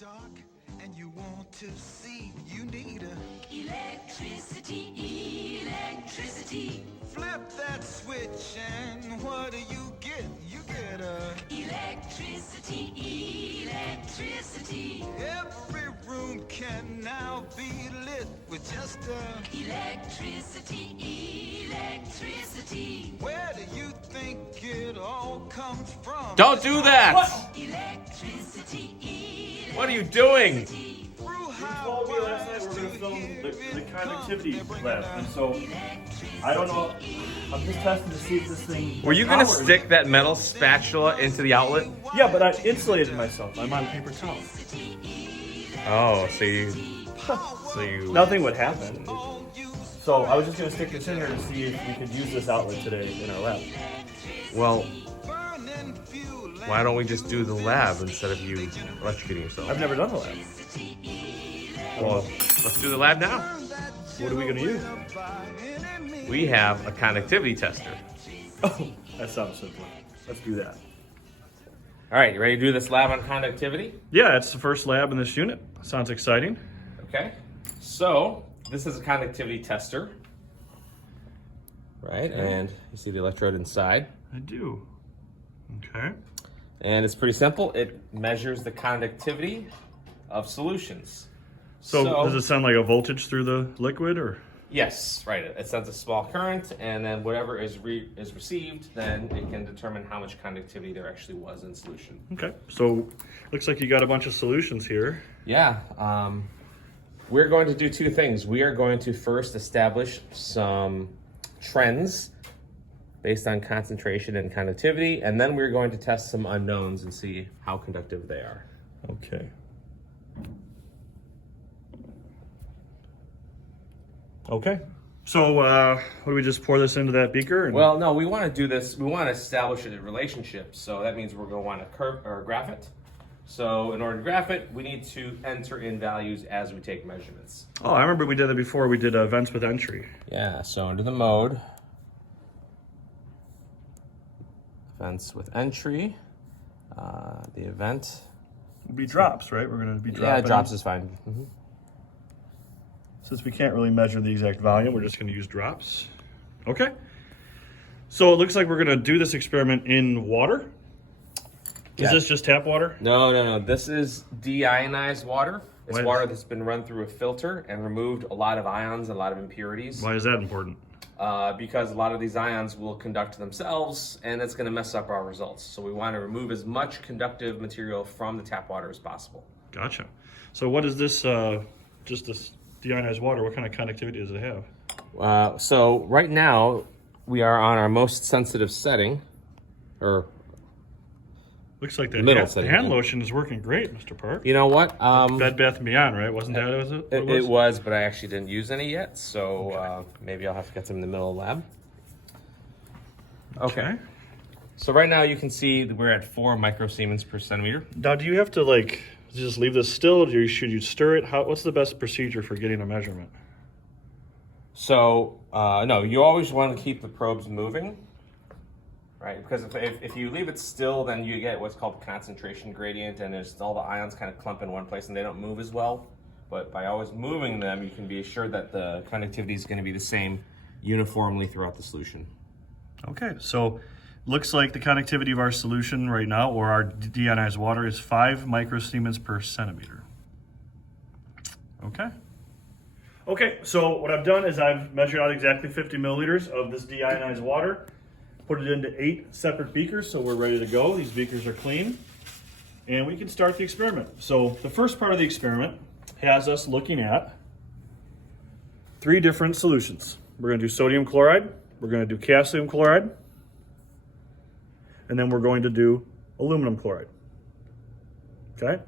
dark and you want to see, you need electricity, electricity. Flip that switch and what do you get? You get electricity, electricity. Every room can now be lit with just electricity, electricity. Where do you think it all comes from? Don't do that! What? Electricity, What are you doing? You told me last night we're going to film the conductivity lab, and so I don't know. I'm just testing to see if this thing. Were you gonna powers. stick that metal spatula into the outlet? Yeah, but I insulated myself. I'm on paper towel. Oh, so you Nothing would happen. So I was just going to stick this in here to see if we could use this outlet today in our lab. well, why don't we just do the lab instead of you electrocuting yourself? I've never done the lab. Well, let's do the lab now. What are we going to use? We have a conductivity tester. Oh, that sounds simple. Let's do that. All right, you ready to do this lab on conductivity? Yeah, it's the first lab in this unit. Sounds exciting. Okay. So, this is a conductivity tester. Right, and you see the electrode inside. I do. Okay. And it's pretty simple. It measures the conductivity of solutions. So does it sound like a voltage through the liquid, or? Yes, right. It sends a small current, and then whatever is received, then it can determine how much conductivity there actually was in solution. Okay. So looks like you got a bunch of solutions here. Yeah. We're going to do two things. We are going to first establish some trends based on concentration and conductivity, and then we're going to test some unknowns and see how conductive they are. Okay. Okay. So what do we just pour this into that beaker? And... Well, no, we want to do this. We want to establish a relationship. So that means we're going to want to curve or graph it. So in order to graph it, we need to enter in values as we take measurements. Oh, I remember we did that before. We did events with entry. Yeah, so under the mode, events with entry, the event. It'll be drops, right? We're going to be dropping. Yeah, drops is fine. Mm-hmm. Since we can't really measure the exact volume, we're just going to use drops. Okay. So it looks like we're going to do this experiment in water. Is Yeah. this just tap water? No. This is deionized water. It's Why- water that's been run through a filter and removed a lot of ions and a lot of impurities. Why is that important? Because a lot of these ions will conduct themselves, and it's going to mess up our results. So we want to remove as much conductive material from the tap water as possible. Gotcha. So what is this, just this deionized water, what kind of conductivity does it have? So right now, we are on our most sensitive setting, or Looks like the Middle hand, setting, hand yeah. lotion is working great, Mr. Park. you know what? Bed Bath & Beyond, right? Wasn't that was it? It was, but I actually didn't use any yet, so maybe I'll have to get some in the middle of the lab. Okay. So right now you can see that we're at 4 microsiemens per centimeter. Now, do you have to like just leave this still? Should you stir it? What's the best procedure for getting a measurement? So no, you always want to keep the probes moving, right? Because if you leave it still, then you get what's called concentration gradient, and there's all the ions kind of clump in one place and they don't move as well. But by always moving them, you can be assured that the conductivity is going to be the same uniformly throughout the solution. Okay, so looks like the conductivity of our solution right now, or our deionized water, is 5 microsiemens per centimeter. Okay. Okay, so what I've done is I've measured out exactly 50 milliliters of this deionized water, put it into 8 separate beakers, so we're ready to go. These beakers are clean, and we can start the experiment. So the first part of the experiment has us looking at 3 different solutions. We're going to do sodium chloride, we're going to do calcium chloride, and then we're going to do aluminum chloride. Okay?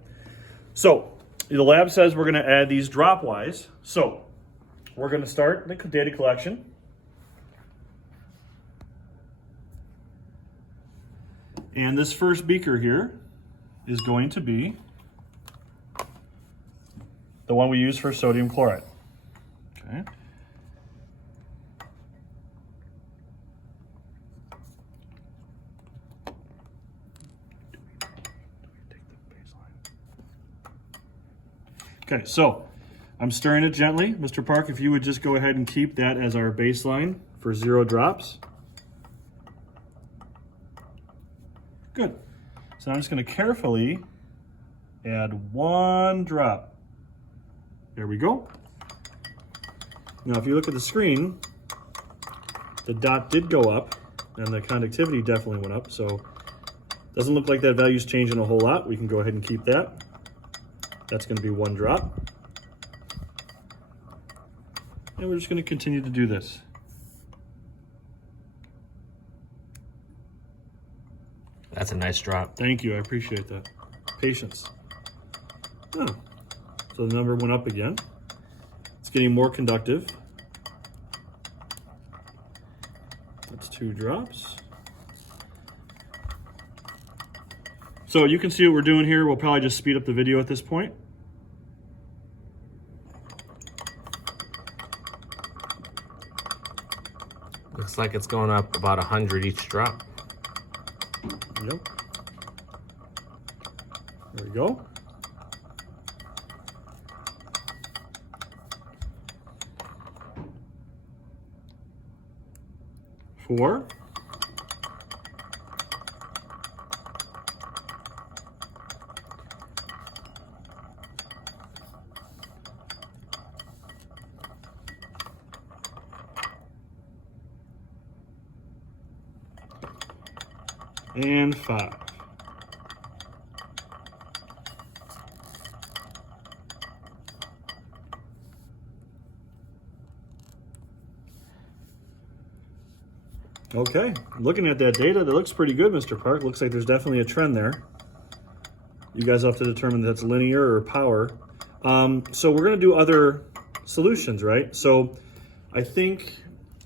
So the lab says we're going to add these dropwise. So we're going to start the data collection. And this first beaker here is going to be the one we use for sodium chloride. Okay. Okay, so I'm stirring it gently. Mr. Park, if you would just go ahead and keep that as our baseline for 0 drops. Good. So I'm just going to carefully add 1 drop. There we go. Now if you look at the screen, the dot did go up and the conductivity definitely went up, so it doesn't look like that value's changing a whole lot. We can go ahead and keep that. That's going to be 1 drop. And we're just going to continue to do this. That's a nice drop. Thank you, I appreciate that. Patience. Oh, so the number went up again. It's getting more conductive. That's 2 drops. So you can see what we're doing here. We'll probably just speed up the video at this point. Looks like it's going up about 100 each drop. Yep. There we go. Four. And 5. Okay, looking at that data, that looks pretty good, Mr. Park. Looks like there's definitely a trend there. You guys have to determine if that's linear or power. So we're going to do other solutions, right? So I think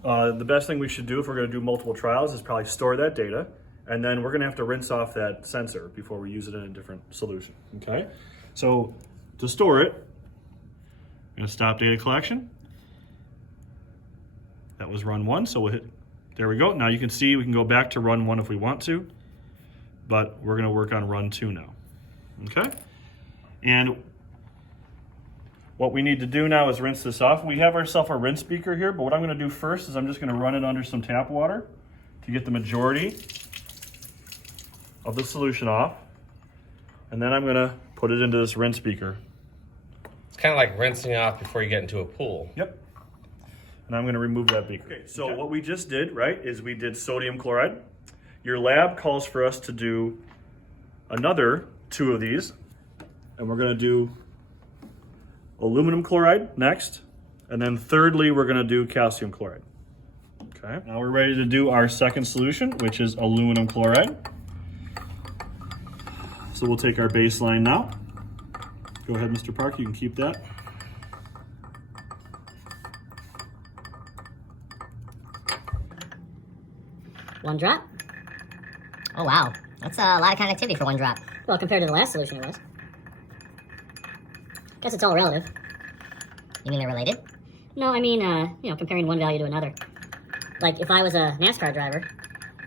the best thing we should do if we're going to do multiple trials is probably store that data. And then we're going to have to rinse off that sensor before we use it in a different solution, okay? So to store it, I'm going to stop data collection. That was run 1, so we'll hit, there we go. Now you can see we can go back to run 1 if we want to, but we're going to work on run 2 now, okay? And what we need to do now is rinse this off. We have ourselves a rinse beaker here, but what I'm going to do first is I'm just going to run it under some tap water to get the majority of the solution off, and then I'm going to put it into this rinse beaker. It's kind of like rinsing off before you get into a pool. Yep. And I'm going to remove that beaker. Okay, so what we just did, right, is we did sodium chloride. Your lab calls for us to do another 2 of these, and we're going to do aluminum chloride next, and then thirdly we're going to do calcium chloride. Okay, now we're ready to do our second solution, which is aluminum chloride. So we'll take our baseline now. Go ahead, Mr. Park, you can keep that. One drop. Oh wow, that's a lot of conductivity for 1 drop. Well, compared to the last solution it was. Guess it's all relative. You mean they're related? No, I mean, you know, comparing one value to another. Like, if I was a NASCAR driver,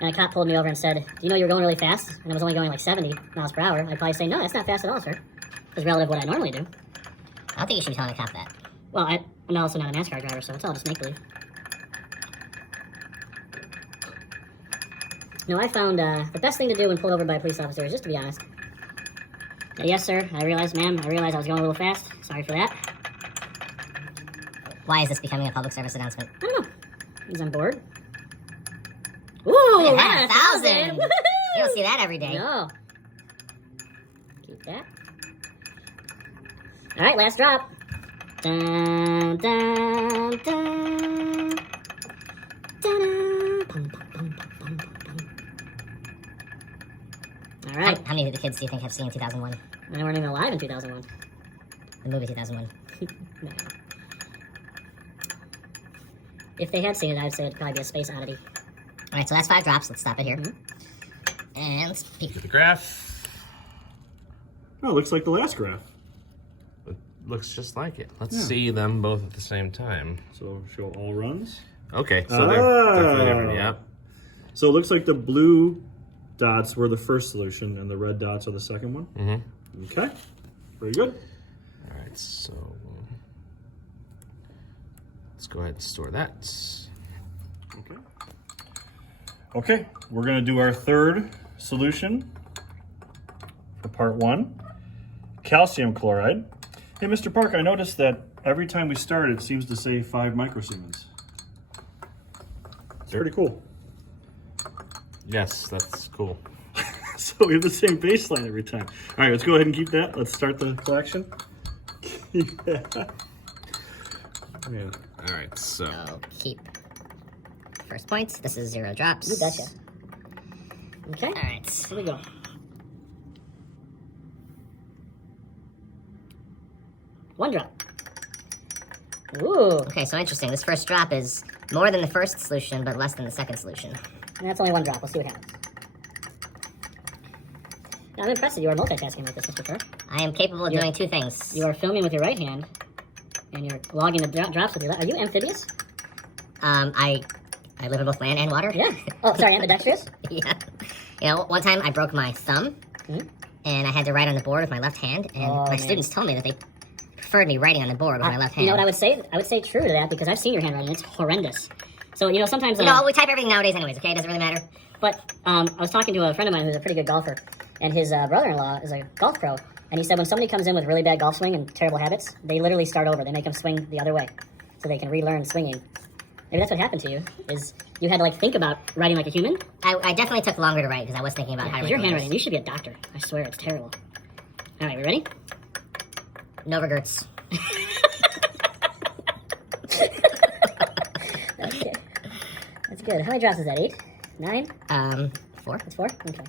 and a cop pulled me over and said, do you know you were going really fast? And I was only going like 70 miles per hour. I'd probably say, no, that's not fast at all, sir. It's relative to what I normally do. I don't think you should be telling a cop that. Well, I'm also not a NASCAR driver, so it's all just make-believe. No, I found the best thing to do when pulled over by a police officer is just to be honest. Yes, sir, I realized, ma'am, I realized I was going a little fast. Sorry for that. Why is this becoming a public service announcement? I don't know. Because I'm bored. Ooh, Look at right that, at 1,000! You don't see that every day. No. Keep that. All right, last drop. Dun, dun, dun. Dun, pum, pum, pum, pum, pum, pum. All right. How many of the kids do you think have seen 2001? They weren't even alive in 2001. The movie 2001. No. If they had seen it, I'd say it'd probably be a space oddity. All right, so that's 5 drops. Let's stop it here. Mm-hmm. And let's peek. Look at the graph. Oh, looks like the last graph. It looks just like it. Let's Yeah. see them both at the same time. So show all runs. Okay, so they're definitely different, yep. So it looks like the blue dots were the first solution and the red dots are the second one. Mm-hmm. Okay, very good. All right. right, so let's go ahead and store that. Okay. Okay, we're gonna do our third solution for part 1, calcium chloride. Hey, Mr. Park, I noticed that every time we start, it seems to say 5 microsiemens. It's pretty cool. Yes, that's cool. So we have the same baseline every time. All right, let's go ahead and keep that. Let's start the collection. Yeah. All right, so So keep first points. This is 0 drops. You betcha. Okay. All right. Here we go. One drop. Ooh. Okay, so interesting. This first drop is more than the first solution, but less than the second solution. And that's only one drop. We'll see what happens. Now, I'm impressed that you are multitasking like this, Mr. Kerr. I am capable of doing 2 things. You are filming with your right hand, and you're logging the drops with your left. Are you amphibious? I live in both land and water. Yeah. Oh, sorry, ambidextrous? Yeah. You know, one time I broke my thumb, and I had to write on the board with my left hand, and my students told me that they preferred me writing on the board with my left hand. You know what I would say? I would say true to that, because I've seen your handwriting. It's horrendous. So, you know, sometimes... You know, we type everything nowadays anyways, okay? It doesn't really matter. But I was talking to a friend of mine who's a pretty good golfer, and his brother-in-law is a golf pro, and he said when somebody comes in with really bad golf swing and terrible habits, they literally start over. They make them swing the other way, so they can relearn swinging. Maybe that's what happened to you, is you had to, like, think about writing like a human. I definitely took longer to write because I was thinking about how to write Your letters. handwriting, you should be a doctor. I swear, it's terrible. All right, we ready? No regrets. Okay. That's good. How many drops is that? 8? 9? 4. That's 4? Okay.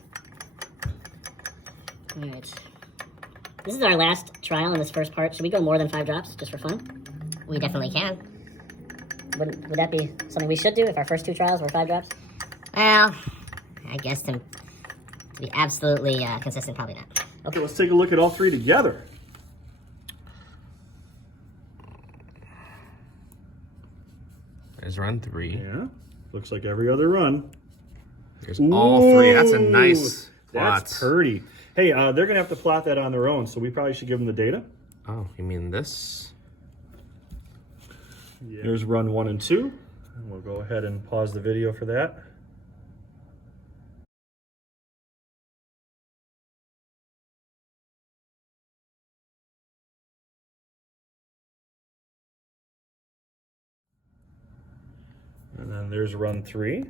All right. This is our last trial in this first part. Should we go more than 5 drops, just for fun? We definitely can. Would that be something we should do if our first 2 trials were 5 drops? Well, I guess to be absolutely consistent, probably not. Okay, let's take a look at all 3 together. there's run 3. Yeah, looks like every other run. There's all 3. That's a nice plot. That's pretty. Hey, they're gonna have to plot that on their own, so we probably should give them the data. Oh, you mean this? Yeah. There's run 1 and 2. And we'll go ahead and pause the video for that. And then there's run 3.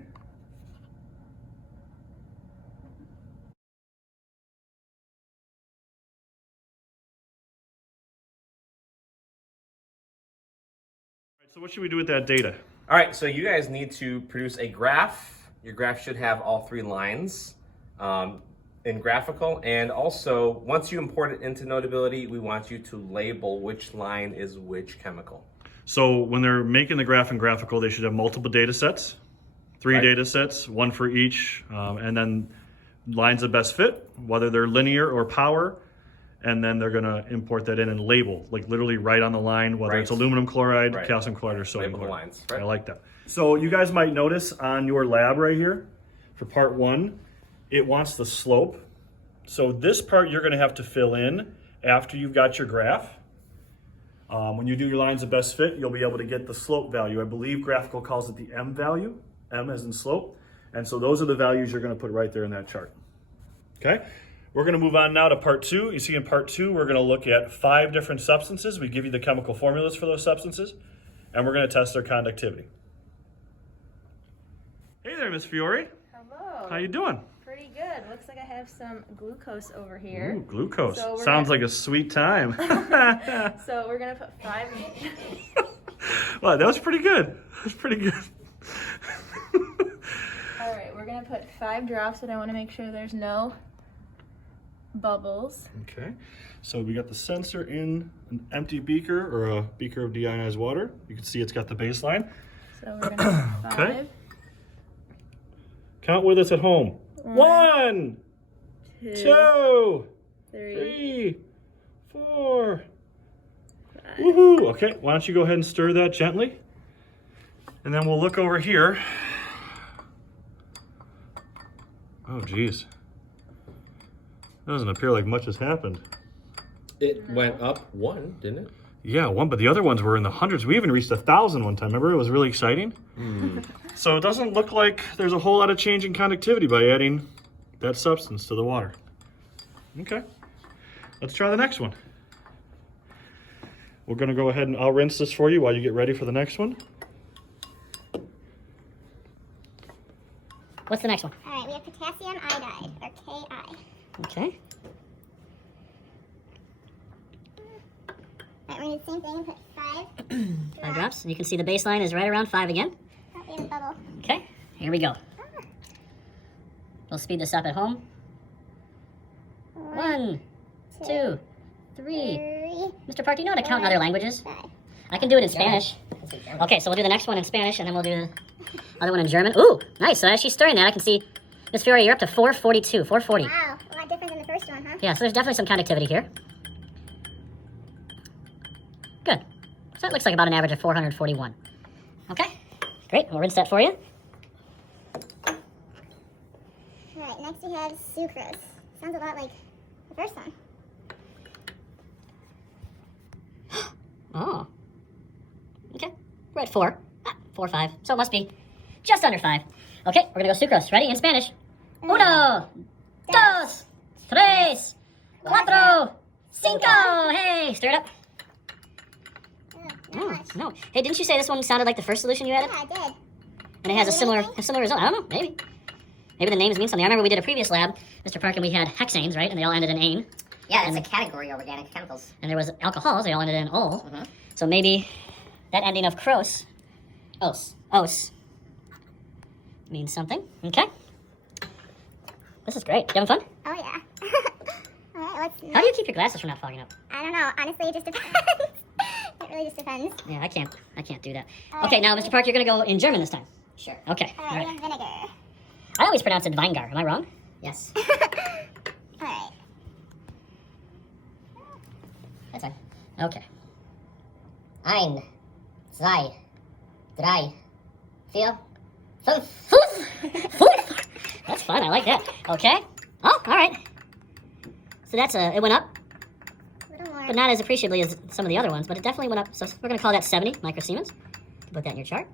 So what should we do with that data? All right, so you guys need to produce a graph. Your graph should have all 3 lines in graphical. And also, once you import it into Notability, we want you to label which line is which chemical. So when they're making the graph in graphical, they should have multiple data sets, 3 Right. data sets, 1 for each, and then lines of best fit, whether they're linear or power, and then they're gonna import that in and label, like literally write on the line, whether Right. it's aluminum chloride, Right. calcium chloride, or sodium Label the chloride. lines, right? I like that. So you guys might notice on your lab right here, for part 1, it wants the slope. So this part you're gonna have to fill in after you've got your graph. When you do your lines of best fit, you'll be able to get the slope value. I believe graphical calls it the M value, M as in slope. And so those are the values you're gonna put right there in that chart. Okay, we're gonna move on now to part 2. You see in part 2, we're gonna look at 5 different substances. We give you the chemical formulas for those substances, and we're gonna test their conductivity. Hey there, Miss Fiore. Hello. How you doing? Pretty good. Looks like I have some glucose over here. Ooh, glucose. So we're Sounds gonna- like a sweet time. So we're gonna put 5. Wow, that was pretty good. That was pretty good. All right, we're gonna put 5 drops, and I want to make sure there's no bubbles. Okay, so we got the sensor in an empty beaker or a beaker of deionized water. You can see it's got the baseline. So we're gonna put 5. Okay. Count with us at home. 1, 2, 3, 4. Woohoo! Okay, why don't you go ahead and stir that gently, and then we'll look over here. Oh, geez. Doesn't appear like much has happened. It went up 1, didn't it? Yeah, one, but the other ones were in the hundreds. We even reached 1,000 one time. Remember, it was really exciting. So it doesn't look like there's a whole lot of change in conductivity by adding that substance to the water. Okay, let's try the next one. We're gonna go ahead and I'll rinse this for you while you get ready for the next one. What's the next one? All right, we have potassium iodide, or Ki. Okay. All right, we're gonna do the same thing and put 5 5 drops. And you can see the baseline is right around 5 again. Oh, we have a bubble. Okay, here we go. We'll speed this up at home. 1, 2, 3. Mr. Park, do you know how to count in other languages? 5. I can do it in Spanish. Okay, so we'll do the next one in Spanish, and then we'll do the other one in German. Ooh, nice. So as she's stirring that, I can see, Miss Fiore, you're up to 442, 440. Wow, a lot different than the first one, huh? Yeah, so there's definitely some conductivity here. Good. So that looks like about an average of 441. Okay, great. We'll rinse that for you. All right, next we have sucrose. Sounds a lot like the first one. Oh. Okay, we're at 4. 4, 5. So it must be just under 5. Okay, we're gonna go sucrose. Ready? In Spanish. 1, 2, 3, 4, 5. Hey, stir it up. Not much. No. Hey, didn't you say this one sounded like the first solution you added? Yeah, I did. And it has a similar Anything? result. I don't know, maybe. Maybe the names mean something. I remember we did a previous lab, Mr. Park, and we had hexanes, right? And they all ended in ane. Yeah, that's a category of organic chemicals. And there was alcohols, they all ended in ol. Mhm. So maybe that ending of os means something. Okay. This is great. You having fun? Oh, yeah. All right, what's next? How do you keep your glasses from not fogging up? I don't know. Honestly, it just depends. It really just depends. Yeah, I can't do that. All Okay, right. now, Mr. Park, you're gonna go in German this time. Sure. Okay. All All right, right. we have vinegar. I always pronounce it Weingart. Am I wrong? Yes. All right. That's fine. Okay. 1, 2, 3, 4, 5. That's fun. I like that. Okay. Oh, all right. So that's it went up, A little more. but not as appreciably as some of the other ones, but it definitely went up. So we're going to call that 70 microsiemens. Put that in your chart.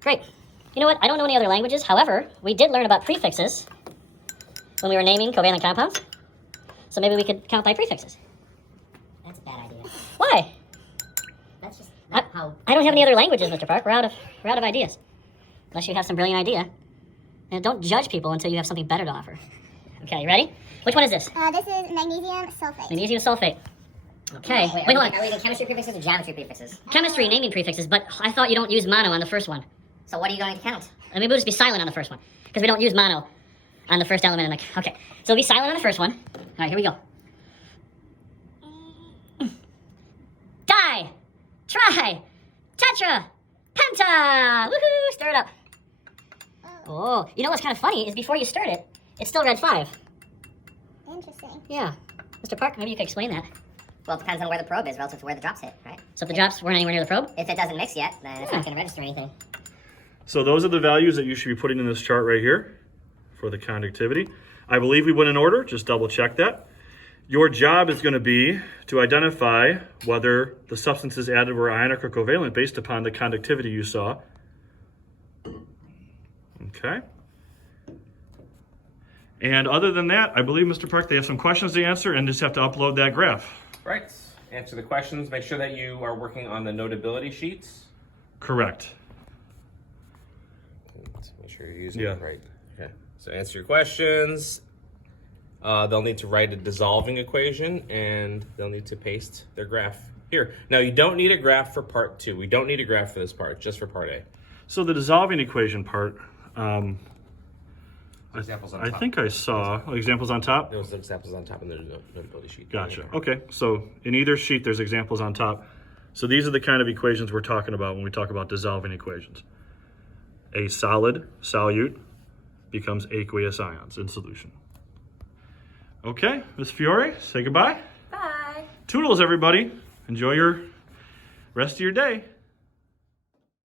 Great. You know what? I don't know any other languages. However, we did learn about prefixes when we were naming covalent compounds. So maybe we could count by prefixes. That's a bad idea. Why? That's just not how... I don't have any other languages, Mr. Park. We're out of ideas. Unless you have some brilliant idea. And don't judge people until you have something better to offer. Okay, you ready? Which one is this? This is magnesium sulfate. Magnesium sulfate. Okay. Wait, Wait, are hold we on. using chemistry prefixes or geometry prefixes? Chemistry, naming prefixes, but I thought you don't use mono on the first one. So what are you going to count? And maybe we'll just be silent on the first one. Because we don't use mono on the first element. Okay, so we'll be silent on the first one. All right, here we go. Di, tri, tetra, penta. Woohoo! Stir it up. Oh, you know what's kind of funny is before you stirred it, it still read 5. Interesting. Yeah. Mr. Park, maybe you could explain that. Well, it depends on where the probe is relative to where the drops hit, right? So if the drops weren't anywhere near the probe? If it doesn't mix yet, then it's not going to register anything. So those are the values that you should be putting in this chart right here for the conductivity. I believe we went in order, just double check that. Your job is going to be to identify whether the substances added were ionic or covalent based upon the conductivity you saw. Okay. And other than that, I believe, Mr. Park, they have some questions to answer and just have to upload that graph. Right. Answer the questions. Make sure that you are working on the notability sheets. Correct. Make sure you're using Yeah. it right. Okay. So answer your questions. They'll need to write a dissolving equation, and they'll need to paste their graph here. Now, you don't need a graph for part 2. We don't need a graph for this part, just for part A. So the dissolving equation part, Examples on I top. think I saw examples on top. There was examples on top in the notability sheet. Gotcha. Okay, so in either sheet, there's examples on top. So these are the kind of equations we're talking about when we talk about dissolving equations. A solid solute becomes aqueous ions in solution. Okay, Ms. Fiore, say goodbye. Bye. Toodles, everybody. Enjoy your rest of your day.